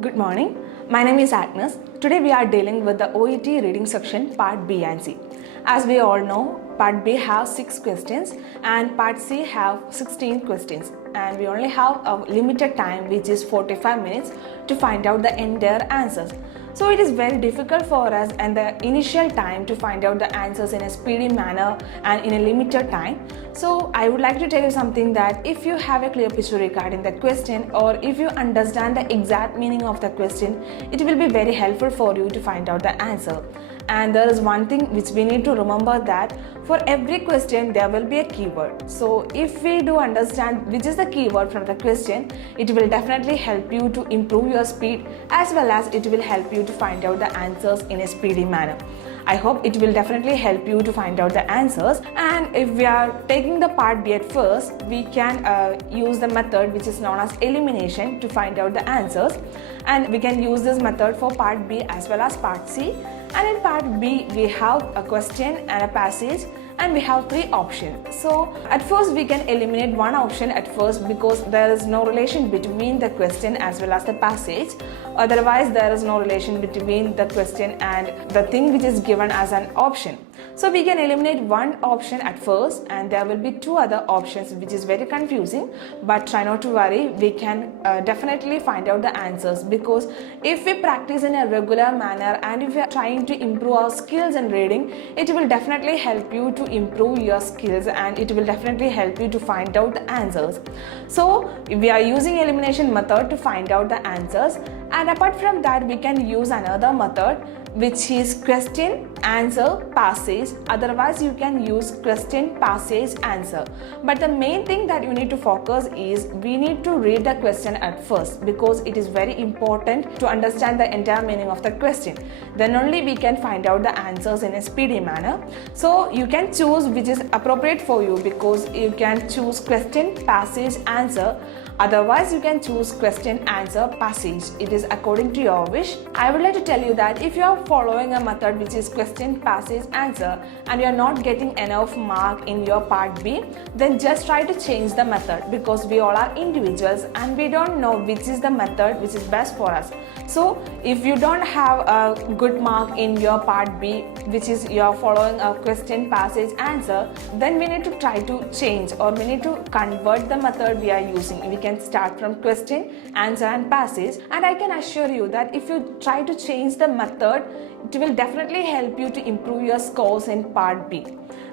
Good morning. My name is Agnes. Today we are dealing with the OET reading section part B and C. As we all know, part B have 6 questions and part C have 16 questions, and we only have a limited time, which is 45 minutes, to find out the entire answers. So it is very difficult for us and the initial time to find out the answers in a speedy manner and in a limited time. So I would like to tell you something, that if you have a clear picture regarding the question, or if you understand the exact meaning of the question, it will be very helpful for you to find out the answer. And there is one thing which we need to remember, that for every question there will be a keyword. So if we do understand which is the keyword from the question, it will definitely help you to improve your speed, as well as it will help you to find out the answers in a speedy manner. I hope it will definitely help you to find out the answers. And if we are taking the part B at first, we can use the method which is known as elimination to find out the answers. And we can use this method for part B as well as part C. And in part B, we have a question and a passage, and we have 3 options. So at first we can eliminate one option at first, because there is no relation between the question as well as the passage. Otherwise there is no relation between the question and the thing which is given as an option. So we can eliminate one option at first, and there will be 2 other options, which is very confusing, but try not to worry. We can definitely find out the answers, because if we practice in a regular manner and if we are trying to improve our skills in reading, it will definitely help you to improve your skills, and it will definitely help you to find out the answers. So we are using elimination method to find out the answers, and apart from that we can use another method, which is question, answer, passage. Otherwise you can use question, passage, answer. But the main thing that you need to focus is, we need to read the question at first, because it is very important to understand the entire meaning of the question. Then only we can find out the answers in a speedy manner. So you can choose which is appropriate for you, because you can choose question, passage, answer. Otherwise you can choose question, answer, passage. It is according to your wish. I would like to tell you that if you are following a method which is question, passage, answer, and you are not getting enough mark in your part B, then just try to change the method, because we all are individuals and we don't know which is the method which is best for us. So if you don't have a good mark in your part B, which is you are following a question, passage, answer, then we need to try to change, or we need to convert the method we are using. We can start from question, answer and passage, and I can assure you that if you try to change the method, it will definitely help you to improve your scores in part B.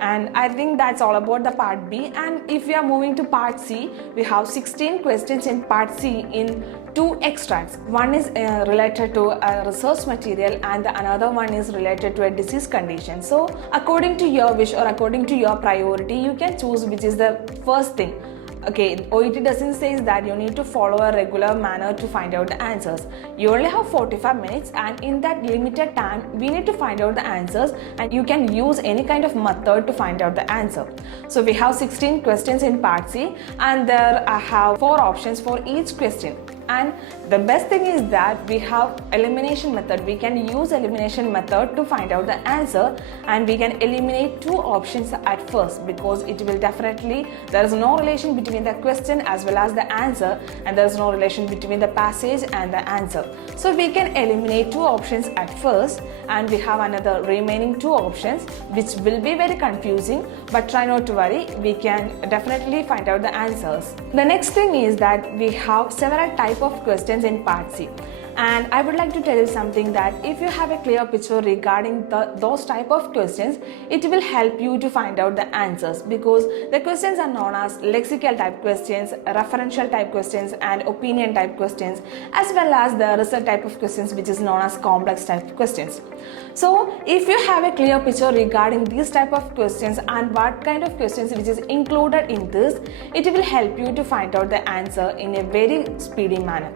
And I think that's all about the part B. And if we are moving to part C, we have 16 questions in part C in 2 extracts. One is related to a research material, and the another one is related to a disease condition. So according to your wish, or according to your priority, you can choose which is the first thing. Okay, OET doesn't say that you need to follow a regular manner to find out the answers. You only have 45 minutes, and in that limited time we need to find out the answers, and you can use any kind of method to find out the answer. So we have 16 questions in part C, and there I have 4 options for each question. And the best thing is that we have elimination method. We can use elimination method to find out the answer, and we can eliminate 2 options at first, because it will definitely, there is no relation between the question as well as the answer, and there is no relation between the passage and the answer. So we can eliminate 2 options at first, and we have another remaining 2 options, which will be very confusing, but try not to worry. We can definitely find out the answers. The next thing is that we have several types of questions in part C. And I would like to tell you something, that if you have a clear picture regarding those type of questions, it will help you to find out the answers, because the questions are known as lexical type questions, referential type questions, and opinion type questions, as well as the result type of questions, which is known as complex type questions. So if you have a clear picture regarding these type of questions and what kind of questions which is included in this, it will help you to find out the answer in a very speedy manner.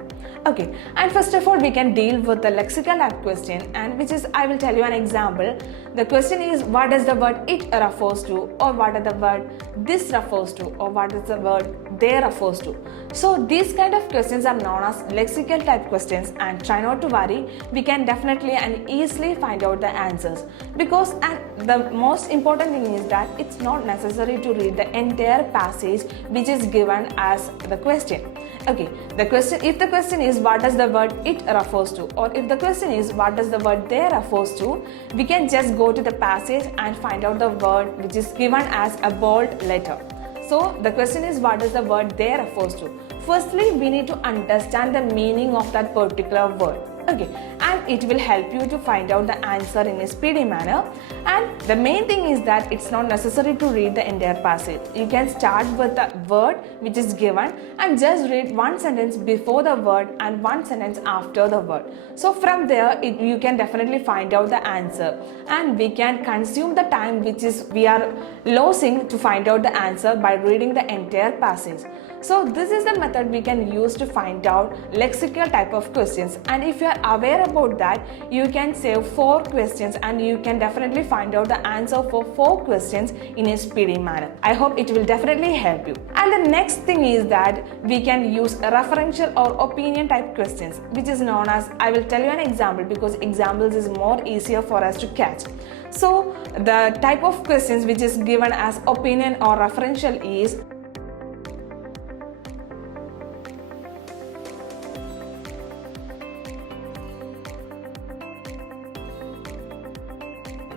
Okay, and first of all we can deal with the lexical type question, and which is, I will tell you an example. The question is, what does the word it refers to, or what does the word this refers to, or what does the word they refers to. So these kind of questions are known as lexical type questions, and try not to worry, we can definitely and easily find out the answers, because the most important thing is that it's not necessary to read the entire passage which is given as the question. Okay, if the question is what does the word it refers to, or if the question is what does the word they refers to, we can just go to the passage and find out the word which is given as a bold letter. So the question is what does the word they refers to. Firstly, we need to understand the meaning of that particular word. Okay, and it will help you to find out the answer in a speedy manner. And the main thing is that it's not necessary to read the entire passage. You can start with the word which is given and just read one sentence before the word and one sentence after the word. So from there you can definitely find out the answer, and we can consume the time which is we are losing to find out the answer by reading the entire passage. So this is the method we can use to find out lexical type of questions, and if you are aware about that, you can save 4 questions and you can definitely find out the answer for 4 questions in a speedy manner. I hope it will definitely help you. And the next thing is that we can use referential or opinion type questions, which is known as, I will tell you an example because examples is more easier for us to catch. So the type of questions which is given as opinion or referential is,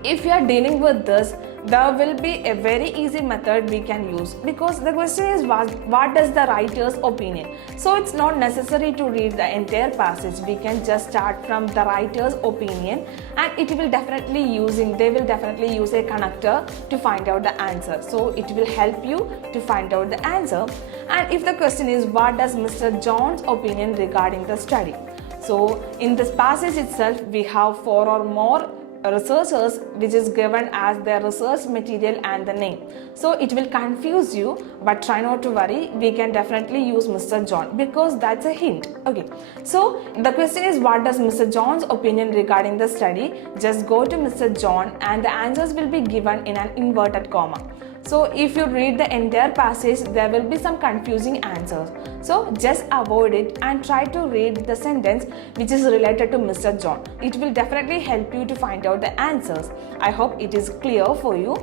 if you are dealing with this, there will be a very easy method we can use, because the question is what does the writer's opinion. So it's not necessary to read the entire passage. We can just start from the writer's opinion, and they will definitely use a connector to find out the answer. So it will help you to find out the answer. And if the question is what does Mr. John's opinion regarding the study. So in this passage itself we have 4 or more researchers which is given as their research material and the name. So it will confuse you, but try not to worry, we can definitely use Mr. John because that's a hint. Okay, so the question is what does Mr. John's opinion regarding the study. Just go to Mr. John and the answers will be given in an inverted comma. So if you read the entire passage, there will be some confusing answers. So just avoid it and try to read the sentence which is related to Mr. John. It will definitely help you to find out the answers. I hope it is clear for you.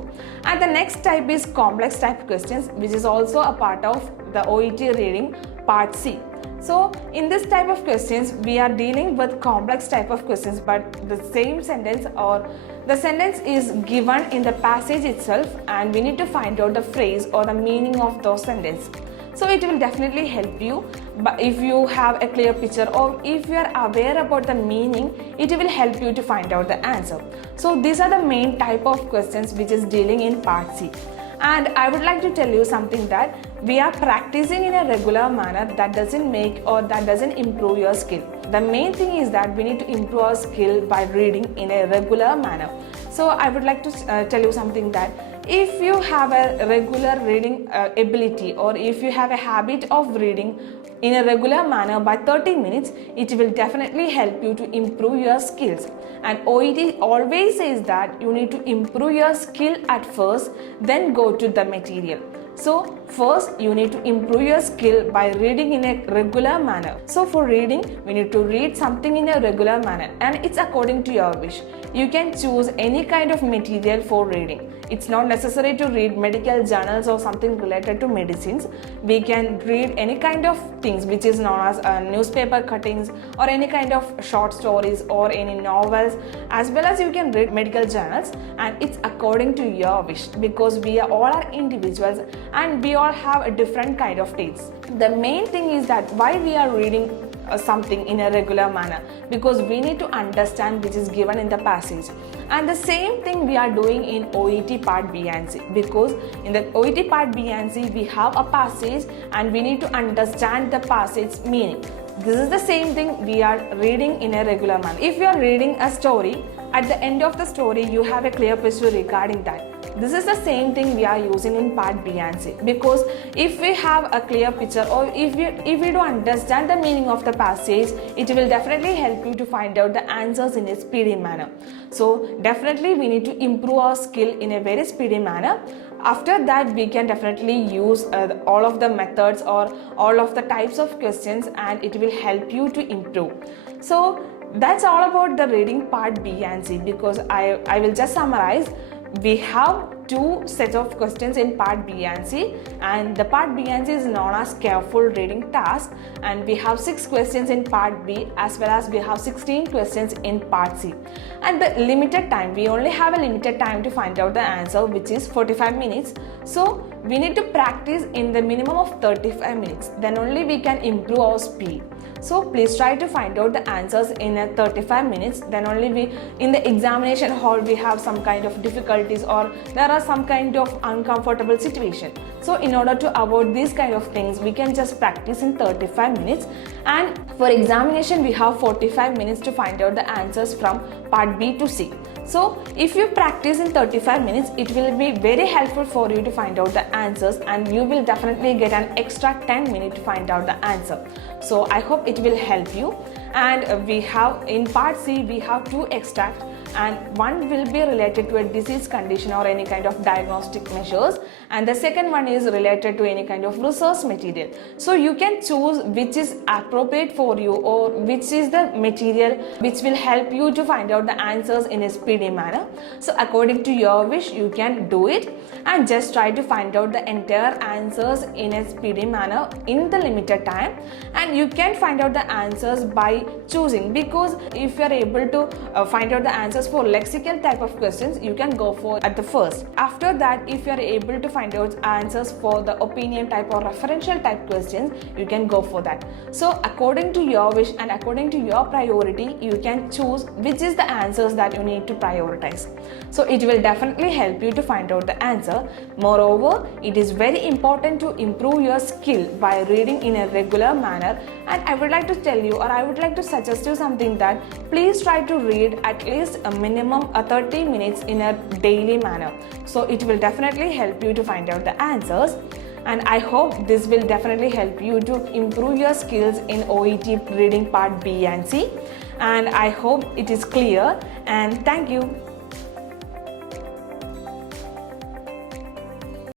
And the next type is complex type questions, which is also a part of the OET reading part C. So in this type of questions, we are dealing with complex type of questions, but the same sentence or the sentence is given in the passage itself, and we need to find out the phrase or the meaning of those sentences. So it will definitely help you, but if you have a clear picture or if you are aware about the meaning, it will help you to find out the answer. So these are the main type of questions which is dealing in part C. And I would like to tell you something that we are practicing in a regular manner, that doesn't make or that doesn't improve your skill. The main thing is that we need to improve our skill by reading in a regular manner. So I would like to tell you something that if you have a regular reading ability, or if you have a habit of reading in a regular manner by 30 minutes, it will definitely help you to improve your skills. And OET always says that you need to improve your skill at first, then go to the material. So first you need to improve your skill by reading in a regular manner. So for reading, we need to read something in a regular manner, and it's according to your wish. You can choose any kind of material for reading. It's not necessary to read medical journals or something related to medicines. We can read any kind of things which is known as newspaper cuttings or any kind of short stories or any novels, as well as you can read medical journals, and it's according to your wish, because we all are individuals and we all have a different kind of tastes. The main thing is that why we are reading something in a regular manner, because we need to understand which is given in the passage. And the same thing we are doing in OET part B and C, because in the OET part B and C we have a passage and we need to understand the passage meaning. This is the same thing we are reading in a regular manner. If you are reading a story, at the end of the story you have a clear picture regarding that. This is the same thing we are using in part B and C, because if we have a clear picture or if we do understand the meaning of the passage, it will definitely help you to find out the answers in a speedy manner. So definitely we need to improve our skill in a very speedy manner. After that, we can definitely use all of the methods or all of the types of questions, and it will help you to improve. So that's all about the reading part B and C, because I will just summarize. We have two sets of questions in part B and C, and the part B and C is known as careful reading task, and we have 6 questions in part B as well as we have 16 questions in part C. And the limited time, we only have a limited time to find out the answer, which is 45 minutes. So we need to practice in the minimum of 35 minutes, then only we can improve our speed. So please try to find out the answers in a 35 minutes, then only we in the examination hall we have some kind of difficulties or there are some kind of uncomfortable situation. So in order to avoid these kind of things, we can just practice in 35 minutes, and for examination we have 45 minutes to find out the answers from part B to C. So if you practice in 35 minutes, it will be very helpful for you to find out the answers, and you will definitely get an extra 10 minutes to find out the answer. So I hope it will help you. And we have in part C, we have 2 extracts, and one will be related to a disease condition or any kind of diagnostic measures, and the second one is related to any kind of research material. So you can choose which is appropriate for you or which is the material which will help you to find out the answers in a speedy manner. So according to your wish, you can do it and just try to find out the entire answers in a speedy manner in the limited time, and you can find out the answers by choosing, because if you are able to find out the answers for lexical type of questions, you can go for at the first. After that, if you are able to find out answers for the opinion type or referential type questions, you can go for that. So according to your wish and according to your priority, you can choose which is the answers that you need to prioritize. So it will definitely help you to find out the answer. Moreover, it is very important to improve your skill by reading in a regular manner, and I would like to tell you, or I would like to suggest you something, that please try to read at least a minimum 30 minutes in a daily manner. So it will definitely help you to find out the answers, and I hope this will definitely help you to improve your skills in OET reading part B and C, and I hope it is clear, and thank you.